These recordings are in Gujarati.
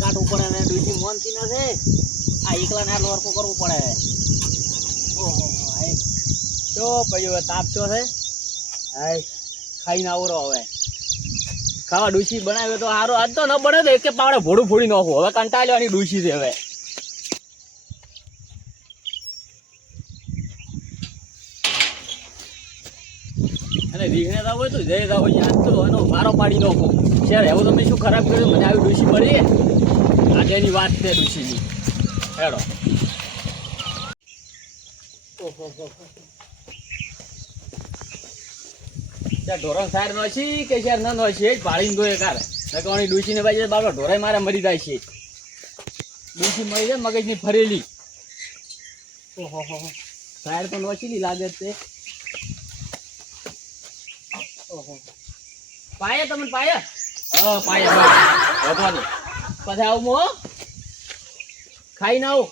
કાઢવું પડે ને ડૂસી મોનતી નથી આ એકલા ને આટલો વર્કો કરવું પડે ઓહો હાય તો ભાઈ તાપ છો છે હાય ખાઈને આવરો હવે ખાવા ડૂસી બનાવ્યો તો સારો આજ તો ન બને તો એક પાવડે ભોડું ફોડી નાખું હવે કંટાળવાની ડૂસી છે હવે અને રીંગણે જાવ હોય તો જઈ જાવ યાદ તો એનો મારો પાડી નાખો શેર એવું તમે શું ખરાબ કર્યું મને આવી ડૂસી મળી આગળની વાત છે ડૂસીની હેડો ત્યાં ઢોરણ સાર નો છે કે શેર ન નો છે પાડીને ગયો કાર નકવાની ડૂસી ને ભાઈ બાબા ઢોરાઈ મારે મરી જાય છે ડૂસી મરી જાય મગજની ફરેલી ઓહો સાર તો નોચીલી લાગે છે ઓહો પાયા તમને પાયા હા પાયા વધવાની પછી આવું મો ખાઈને આવું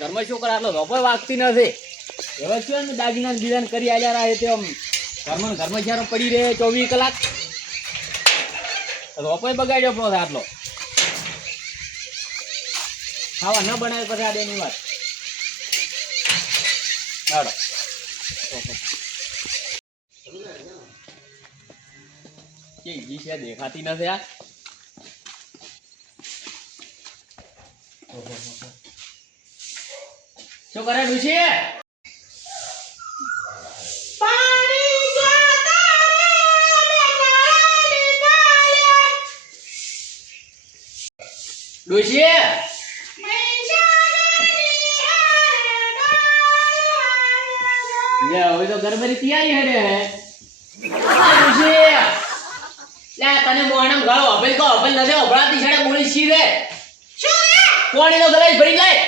ઘરમાં શું કરે આટલો રોપો વાગતી નથી હવે શું દાગીના બીજાને કરી આવ્યા રહે તે આમ ઘરમાં જ્યારે પડી રહે 24 કલાક રોપો બગાડ્યો પણ આટલો ખાવા ન બનાવે પછી આ બેની વાત હાડો કે છે દેખાતી નથી આ શું કરે ડુસી ડુસી હવે તો ગરબરી તૈયારી હેડે હે ડુસી લે તને મોણમ ગાળો અભલ કો અભલ નથી ઓભળાતી છડે બોલી સી રે શું રે કોણીનો ગલાઈ ભરી લાય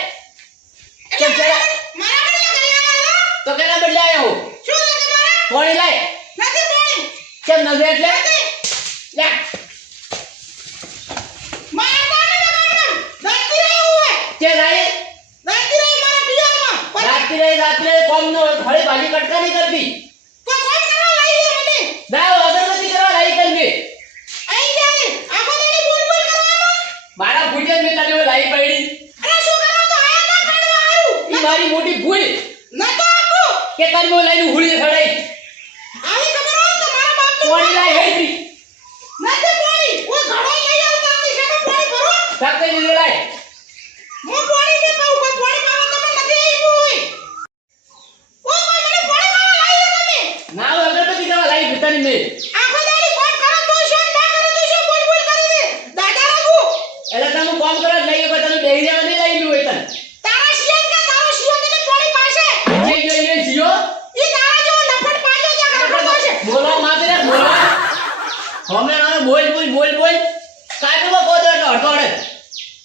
કેમ છે મારા બદલા કરી આવ્યો તો કેના બદલા આવ્યો શું નથી મારા કોણી લાય નથી કોણી કેમ નથી એટલે લે મારા કોણી લગાડમ રાતી રહ્યો હોય કે રાઈ રાતી રહી મારા પિયરમાં રાતી રહી કોમ નો ખળી ભાજી કટકા નહીં કરતી તો કોમ કરવા લઈ લે મને દાવ અગરબત્તી કરવા લઈ કરવી આઈ જાય આખો દાડી બોલ બોલ કરવાનો મારા ભૂજે મે તને લાઈ પડી અરે શું કરવા તો આયા ના કાઢવા આરું ઈ મારી મોટી ભૂલ નતો આપો કે તારી મો લાઈનું હુળી ખડાઈ આવી ખબર હો તો મારા બાપ કોણી લાઈ હેડી નથી કોણી ઓ ઘડો લઈ આવતા હતી શેનો કોણી ભરો સાતે ની લાઈ હું કોણી ને કહું કોઈ કોણી માવા તમે નથી આવી કોઈ ઓ કોઈ મને કોણી માવા લાઈ તમે ના અગરબત્તી કરવા લાઈ ભીતરની મે આખો દાડી કોમ કરો તો શું ના કરો તો શું બોલ બોલ કરી દાદા રાખો એટલે તમે કોમ કરો લઈ ગયો તમે બેહી જવા નહીં લઈ લ્યો તને તારા શિયન કા તારો શિયન તને કોણી પાસે એ જીયો ઈ તારા જો નફટ પાડ્યો જા કરો છે બોલો માતે રે બોલો હમે ના બોલ બોલ બોલ બોલ કાયદો કો દે તો હટોડે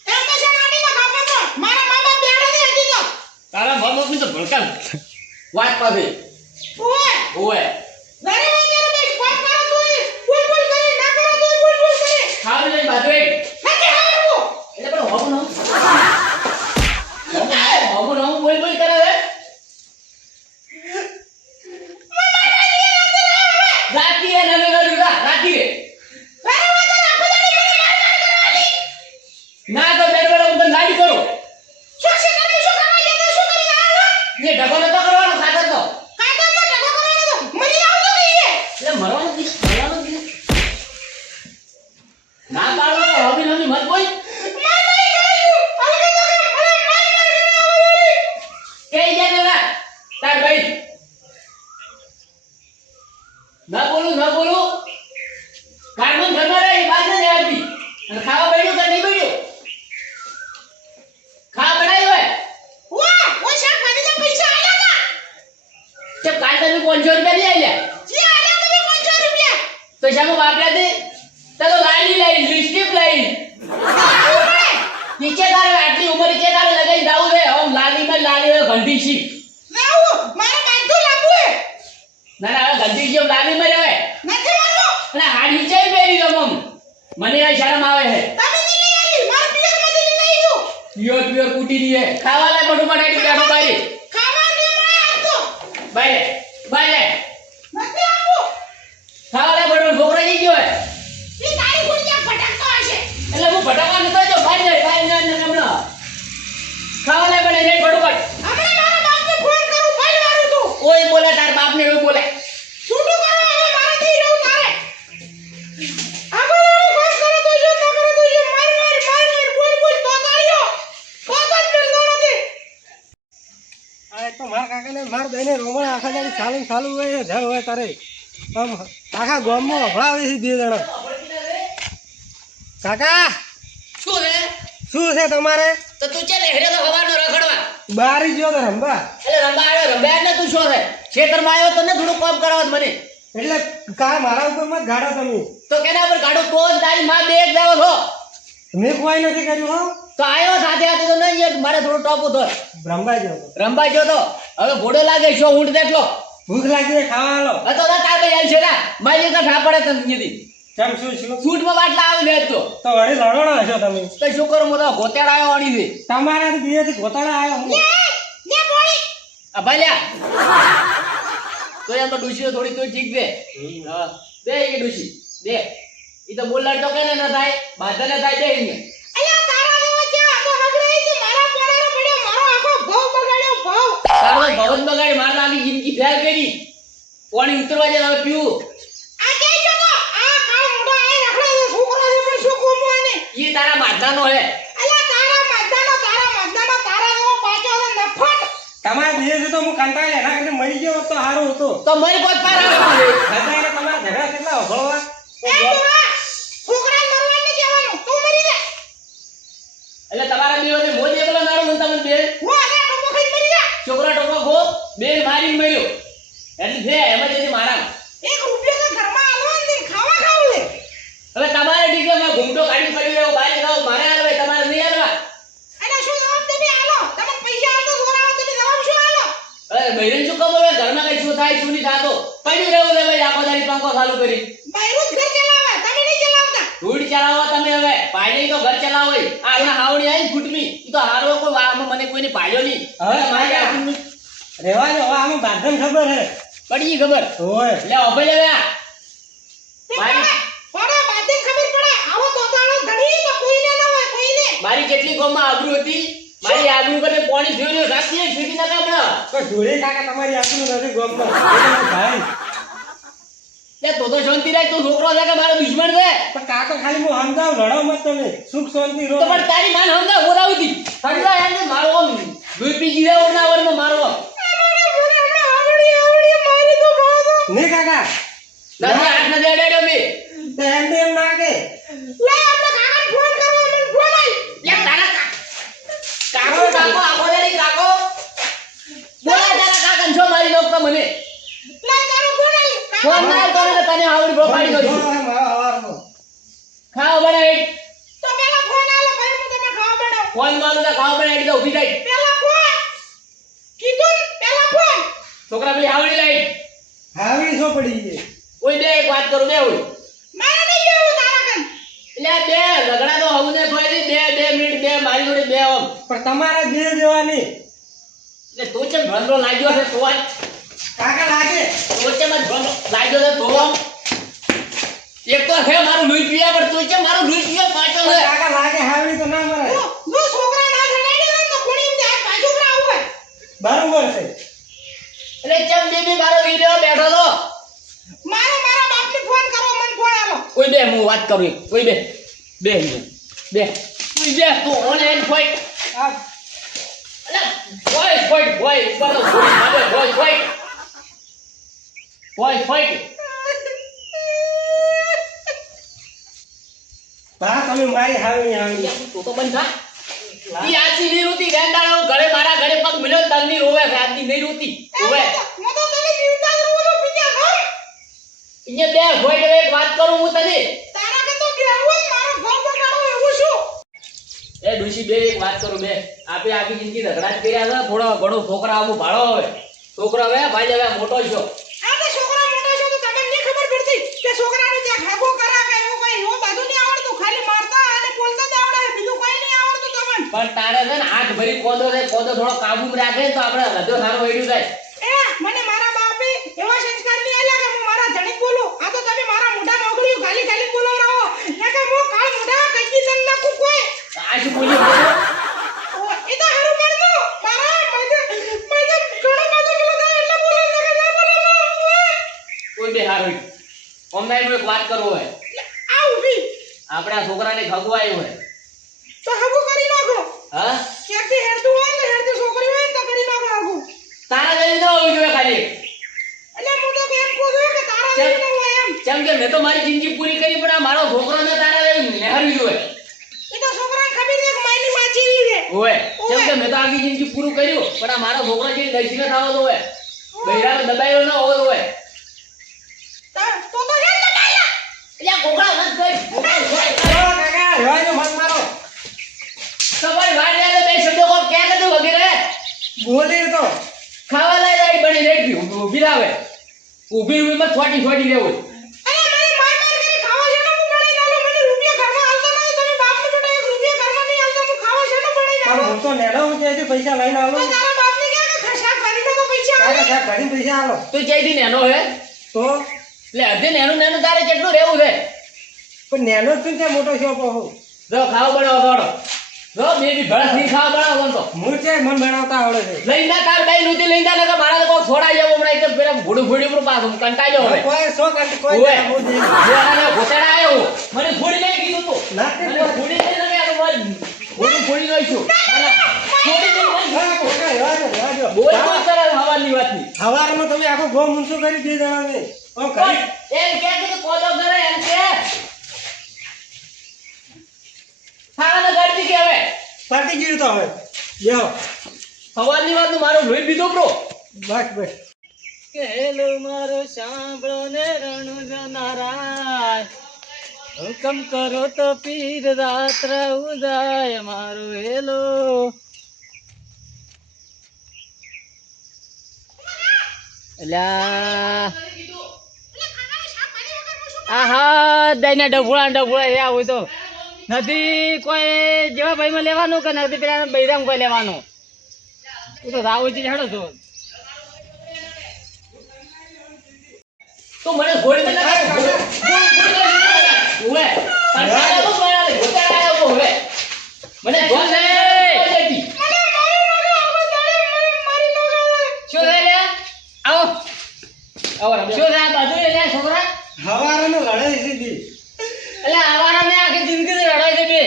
એમ તો છે નાડી ના કાપો તો મારા મા બાપ બેડે દે હજી તો તારા મા બાપ ની તો ભડકા વાત પાવે ઓય ઓય દરે વગેરે બે કોમ કરો તો બોલ બોલ કરી ના કરો તો બોલ બોલ કરી ખાવ લઈ બાજુ નથી હારું એટલે પણ હોબુ નો બોલ બોલ કરે રે રાતી એ નવે ગરુડા રાતી રે દરે વગેરે આખો દાડી મને માર કરવાની ના તો બેડબેડ હું તને લાડી કરું શું કરવી શું કરવા જતો શું કરી આલો ને ઢગો નતો કરવાનો ખાતર તો કાતર તો ઢગો કરવાનો તો મરી જાવ તો કહીએ એટલે મરવાનું ના પાડો તો હબી નમી મત બોલ કે જાને ના તાર ભાઈ ના બોલું કારમન ઘરમાં રહે વાત ન આવતી અને ખાવા બેઠું કે નહીં બેઠું ખા બનાવી હોય વાહ ઓ શાક ભાજી પૈસા આલ્યા કા તે કાલ તમે 500 રૂપિયા લઈ આલ્યા જી આલ્યા તમે 500 રૂપિયા તો શાનો વાપર્યા દે તો લાડી લઈ લિપસ્ટિક લઈ નીચે તારે આટલી ઉંમર નીચે તારે લગાઈ જાવું રે ઓમ લાલીમાં લાલી હોય ગંધી છી લાવો મારે કાઢું લાગુ હે ના ના ગંધી જેમ લાલીમાં રહે નથી મારો અને હાડી ચાઈ પહેરી રમમ મને આ શરમ આવે હે તમે ની લઈ આલી માર પિયર માંથી લઈ આવ્યો પિયર કુટી ની હે ખાવા લે બડું બનાડી બેઠો બારી ખાવા ની મળે બાય બાય નથી આપું. ખાવા લે બડો છોકરો જઈ ગયો હે ઈ તારી ગુડિયા ભટકતો હશે. એટલે હું ભટકવા નતો જો બાય જાય કાઈ ના હમણાં ખાવા લે બને રે ફટોફટ હમણાં મારા બાપને ફોન કરું ભાઈ વાળું તું. કોઈ બોલે તાર બાપને એવું બોલે છૂટું કરો હવે મારાથી રહેવું તારે. આગળ ફોન કરે તો જો ન કરે તો જો માર બોલ તો તાળીઓ. તો મિલતો નથી. આ તો મારા કાકાને માર દઈને રોમણ આખા દાડી ચાલુ હોય જળ હોય તારે આમ આખા ગામમાં હભળાવે છે બે જણા. કાકા શું છે શું છે તમારે? તો તું ચાલ હેડે તો હવાનો રખડવા બારી ગયો તો રંબા એટલે રંબા આવ્યો રંબા એટલે તું શું છે ખેતરમાં આવ્યો તો ને થોડું કામ કરાવત મને એટલે કા મારા ઉપર મત ગાડો તમે. તો કેના પર ગાડો તો જ તારી માં બે એક જાવ છો મેં કોઈ નથી કર્યું હો. તો આવ્યો સાથે સાથે તો નહીં એક મારે થોડું ટોપું તો રંબા ગયો તો. રંબા ગયો તો હવે ઘોડો લાગે છો ઊંટ દેખલો ભૂખ લાગી છે, ખાવા આલો. તો તાર ભાઈ આલ છે ના મારી તો ઠા પડે તને નીદી કેમ શું સૂટમાં બાટલા આવી દે તો વળી લડોણા હશો તમે. તો શું કરું મોટો ગોતેડ આવ્યો અણી દે તમારા બીએથી ગોતાળા આવ્યો હું. લે બોળી. આ ભાલ્યા તો એમ તો ડુસી થોડી તો ઠીક દે હા દે એ ડુસી દે ઈ તો બોલાડ તો કેને ના થાય બાધલે થાય દે એને અલ્યા તારા જેવો છે આ તો હગડાઈ છે મારા પોળાનો પડ્યો મારો આખો ભાવ બગાડ્યો ભાવ. તારો ભવન બગાડી મારલા આખી જિંદગી ફેલ કરી પાણી ઉતરવા જાય હવે પીવું આ કે જો તો આ કાળ મોઢો આઈ રખડે છે છોકરો છે પણ શું કોમો આને. ઈ તારા માથાનો હે અલ્યા તારા તારા જેવો પાછો છે નફટ. તમારા બીએથી તો હું કંટાળે એના કરતા મરી ગયો હોત તો સારું હતું. તો મરી પોત પાર આવે અત્યારે તમારા ઝઘડા કેટલા અભળવા. એ ડોહા છોકરા મરવાને કહેવાનું તું મરી જા. એટલે તમારા બેવને મોજ એકલો નારો હું તમને બેન હું આને ટોપો ખાઈ મરી જા. છોકરા ટોકો ગો બેન મારીને મર્યો એટલે છે એમાં જેથી મારા એક રૂપિયો તો ઘરમાં આલવા ને ખાવા ખાવું લે. હવે તમારે ડીકે માં ઘૂમટો કાઢી પડી રહ્યો બારી ખાવ મારે આલવા તમારે નહીં આલવા અને શું જવાબ તમે આલો તમે પૈસા આલો દોરાવો તમે જવાબ શું આલો. હવે બહેરન શું ખબર હોય ઘરમાં કઈ શું થાય શું નહીં થાતો પડ્યું રહેવું છે ભાઈ આખો દાડી પંખો ચાલુ કરી બૈરું જ ઘર ચલાવે તમે નહીં ચલાવતા. ધૂળ ચલાવો તમે હવે પાણી તો ઘર ચલાવો આ હમણાં હાવડી આવી ફૂટમી ઈ તો હારો કોઈ આમાં મને કોઈને પાડ્યો નહીં હવે મારે આખી રેવા દો, હવે આમાં બાંધણ ખબર હે. પડી ગઈ ખબર ઓય લે ઓભે લે આ તે પડે બાદે ખબર પડે આવો તો તાળો ધણી તો કોઈને ન હોય કોઈને. મારી કેટલી ગોમાં આબરૂ હતી મારી આબરૂ પર પાણી ફેર્યો રાખી છેટી ના કાપડા તો ઢોળે કાકા તમારી આટલું નથી ગોમમાં. એ તમારો ભાઈ. લે તો શાંતિ રાખ તું છોકરો છે કે મારો દુશ્મન છે પણ કાકો ખાલી હું સમજાવ લડો મત તમે સુખ શાંતિ રહો. તો પણ તારી માન હમણાં બોલાવી હતી સમજા યાર મારો આમ રૂપી જીરા ઓરના વરમાં મારો નહીં કાકા નથી હાથ નથી અડાડ્યો બે તો એમ ના કે લે આપણે કાકા ફોન કરો મને ફોન આઈ. લે તારા કાકો કાકો આખો દેરી કાકો બોલા તારા કાકા છો મારી નોકતો મને લે તારો ફોન આઈ. ફોન ના કરે તો તને આવડી પ્રોફાઈલ કરી ખાવ બનાવી તો પેલા ફોન આલો ભાઈ હું તમે ખાવા બનાવ. ફોન મારું તો ખાવ બનાવી તો ઊભી થાય પેલા ફોન કીધું ને, પેલા ફોન. છોકરા પેલી આવડી લાઈ હાવી શું પડી છે. કોઈ બે એક વાત કરું બે હોય મારે નહીં જેવું તારા કન. એટલે બે ઝઘડા તો હવને થોડી બે મિનિટ બે મારી જોડે બે આમ પણ તમારા બે દેવાની એટલે તું ચમ ભંડો લાગ્યો છે તો આજ કાકા લાગે તું ચમ જ ભંડો લાગ્યો છે તો આમ એક તો છે મારું લોહી પીયા પણ તું ચમ મારું લોહી પીયા પાછો છે કાકા લાગે હાવી તો ના મરાય. જો છોકરા ના ઘડાડે ને તો કોણી દે આ બાજુ પર આવું હોય. બરોબર છે. એટલે ચમ બેબી મારો વિડિયો બેઠો તો મારા બાપને ફોન કરો મને ફોન આલો. કોઈ બે હું વાત કરું કોઈ બે બે બે કોઈ બે તું ઓનલાઈન ફાઈટ આ અલે ફાઈટ બોલો ફાઈટ બા તમે મારી હાવી હાવી તું તો બંધ થા ઈ આજી ની રોતી ગાંડાળો ઘરે મારા ઘરે પગ મિલ્યો તલની રોવે આજી નહીં રોતી રોવે હું તો તને જીવતા જ રહું છું બીજા ઘર. અહીંયા બે ફાઈટ એક વાત કરું હું તને તારા કન તો બેહવું જ મારો ઘર બગાડો એવું શું. એ ડુસી બે એક વાત કરું બે આપે આખી જિંદગી ઝઘડા જ કર્યા છે થોડો ઘણો છોકરા આવું ભાળો હવે છોકરો હવે ભાઈ હવે મોટો છો આ તો છોકરા મોટા છે તો તમને નહીં ખબર પડતી કે છોકરાને જ્યાં ખાગો કરા કે એવું કઈ એવું બધું નહીં આવડતું ખાલી મારતા અને બોલતા જ આવડે બીજું કઈ નહીં આવડતું તમને. પણ તારે છે ને હાથ ભરી કોદો છે કોદો થોડો કાબુમાં રાખે તો આપણે હૃદય સારો વળ્યું થાય એ મને મારા બાપે એવા સંસ્કાર ની આલ્યા કે હું મારા ધણી બોલું. આ તો તમે મારા મોઢામાં ઓગળ્યું ગાલી ગાલી બોલો રહો. ને કે હું કાળ મોઢા કઈ દન નાખું કોઈ. આ શું બોલ્યો? એ તો હારું પડતું. મારા મજે ઘણો બધો બોલો થાય એટલે બોલે ને કે ના બોલે ના. કોઈ બે હારું ઓમનાઈ એક વાત કરવો હોય. આ ઊભી આપણા છોકરાને ખગો આવ્યો હોય. તો હગું કરી નાખો. હા ક્યાંકથી હેરતું હોય ને હેરતી છોકરી હોય ને તો કરી નાખો હગું. તારા જેવી ન હોવી જોઈએ ખાલી. એટલે હું તો એમ કહું છું કે તારા જેવી ન હોય એમ. કેમ કે મેં તો મારી જિંદગી પૂરી કરી પણ આ મારો છોકરો ને તારા જેવી નહેરવી જોઈએ. એ તો છોકરાને ખબર છે કે માયની માચી છે. હોય કેમ કે મેં તો આખી જિંદગી પૂરું કર્યું પણ આ મારો છોકરો જે દઈશને થવો તો હોય. બૈરાનો દબાયો ન હોવો તો હોય. તો હે દબાયા. એટલે આ ગોગળા મત ગઈ. ગોગળા ઓ કાકા રહેવા દો મત મારો. તમારી વાત યાદ બે શબ્દો કો ક્યાં કદું વગેરે બોલી તો ખાવા લઈ રાઈ બની રેડી ઊભી રાવે. ઊભી માં છોટી છોટી રહેવું. અરે મને માર કરી ખાવા છે ને હું બનાવી નાલો. મને રૂપિયા ઘરમાં આલતા નહીં. તમે બાપને બેટા 1 રૂપિયા ઘરમાં નહીં આલતા. હું ખાવા છે ને બનાવી પણ નાલો. હું તો નેડો હું ત્યાંથી પૈસા લઈને આવું. તો તારા બાપને ક્યાં કે ખર્ચા કરીને તો પૈસા કાકા આલે. સાહેબ ઘણી પૈસા આલો તો જઈથી નેનો હે તો એટલે અધે નેનું તારે કેટલું રહેવું છે. પણ નેનો જ છું ત્યાં મોટો શોપ હું જો ખાવા બનાવો દોડો જો બેબી ભળસ ની ખાવા બનાવો તો હું છે મન બનાવતા આવડે છે. લઈને તાર બાઈ નોતી લઈને જા નકર મારા તો છોડાઈ જાવ હમણાં એક પેલા ઘોડું ઘોડી ઉપર પાછું કંટાઈ જાવ હવે કોઈ સો કંટ કોઈ ઓય હું દે જોરાને ઘોટાડા આયો મને છોડી નહીં કીધું તું નાખી મને દો. છોડી નહીં તમે આ ઘોડું છોડી નાખ્યું છોડી દે હા, કાકા, રહેવા દો, રહેવા દો. બોલ બોલ કરે હવાની વાતની હવારમાં તમે આખો ગો મૂંછો કરી દે જણાને આમ કરી એમ કે કે કોદો કરે એમ કે ખાવાને ગળતી કે હવે પાટી ગયું તો હવે બેહો હવાની વાતનું મારું લોહી પીધો બ્રો બસ બસ કેલો મારો સાંભળો ને રણુજ નારાય હુકમ કરો તો પીર રાત્ર ઉદાય મારો હેલો એલા આહા દઈને ડબુડા એ આવું તો નથી કોઈ જેવા ભાઈમાં લેવાનું કે નથી પેલા બૈરામ કોઈ લેવાનું તું તો રાવ છે હેડો છો તો મને ગોળી મને ઓવે કંટાળો તો મારા ગોટાળા તો હવે મને ગોળ લે શું લે લે આવો આવો શું લે બાજુ લે છોકરા હવારનો લડાઈ સીધી એટલે આવારા મે આખી જિંદગી રડાઈ દે બે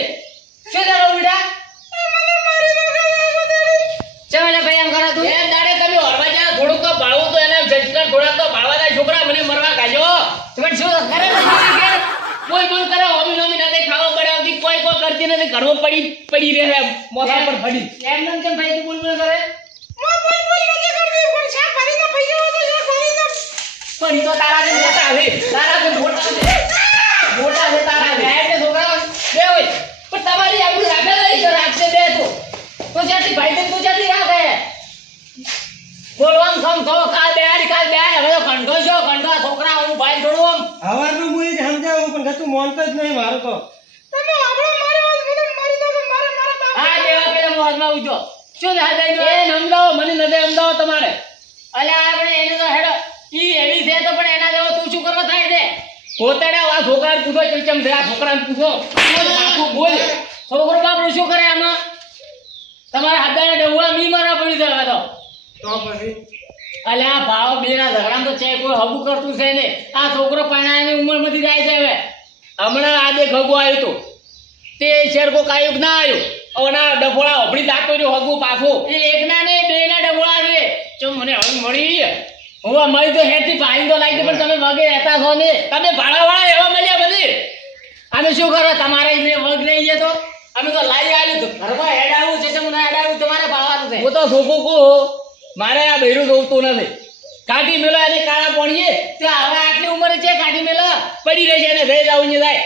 શું કરો બેટા ચમેલા ભાઈ એમ કરા તું એ દાડે તમે હરવા જા થોડું તો ભાળવું તો એને જજકર થોડા તો ભાળવા જાય છોકરા મને મરવા કાજો તમે શું કરે કે કોઈ બોલ કરે હોમી નોમી ના દે ખાવા બનાવતી કોઈ કરતી નથી ઘરમાં પડી રહે મોસા પર ફડી એમ નમ કેમ ભાઈ તું બોલ કરે બોલ નથી કરતી પણ શા ભરીને પૈસા હોય તો શા ભરીને પડી તો તારા ને મોટા આવે તારા ને મોટા છે તારા ને એટલે છોકરા બે હોય પણ તમારી આપણું રાખે નહીં રાખશે બે તો જ્યાંથી ભાઈ તું જ્યાંથી રાખે બોલવામ સમ થો કાલ બે હવે તો કંઠો છો કંઠો છોકરા હું ભાઈ છોડું હવારનું હું એ જ સમજાવું પણ કશું માનતો જ નહીં મારું તો તમે આપણો મારી વાત મને મારી દો કે મારા બાપ હા દેવા પેલા મોહમાં ઉજો શું હાદાઈ એ સમજાવો મને નદે સમજાવો તમારે અલ્યા આપણે એને તો હેડો ઈ એવી છે તો પણ એના જેવો તું શું કરવા થાય છે કોતડા આ છોકરાને પૂછો ચમચમ છે આ છોકરાને પૂછો આખું બોલ છોકરો બાપડું શું કરે આમાં તમારે હાદાને ડવવા મી મારા પડી જવા દો તો પછી અલ્યા ભાવ બેના ઝઘડામાં તો છે કોઈ હબુ કરતું છે ને આ છોકરો પાણાની ઉંમરમાંથી જાય છે હવે હમણાં આદે ખગો આવ્યો તો તે શેરકો કાયુક ના આવ્યો ઓના ડફોળા ઓપડી દાતો રહ્યો હગુ પાછો એ એકના ને બેના ડફોળા છે ચમ મને હવે મળી હું મળી તો હેઠથી પાણી તો લાગી પણ તમે વગે રહેતા છો ને તમે ભાડાવાળા એવા મળ્યા બધી અમે શું કરો તમારે વગ લઈ જાય તો અમે તો લાવી આવ્યું તો ઘરમાં હેડ આવું છે મને હેડ આવું તમારે ભાડવાનું છે હું તો છોકું કહું મારે આ બૈરું જોવતું નથી કાઢી મેલો એને કાળા પોણીએ ત્યાં હવે આટલી ઉંમરે છે કાઢી મેલો પડી રહી છે એને રહી જાવ જાય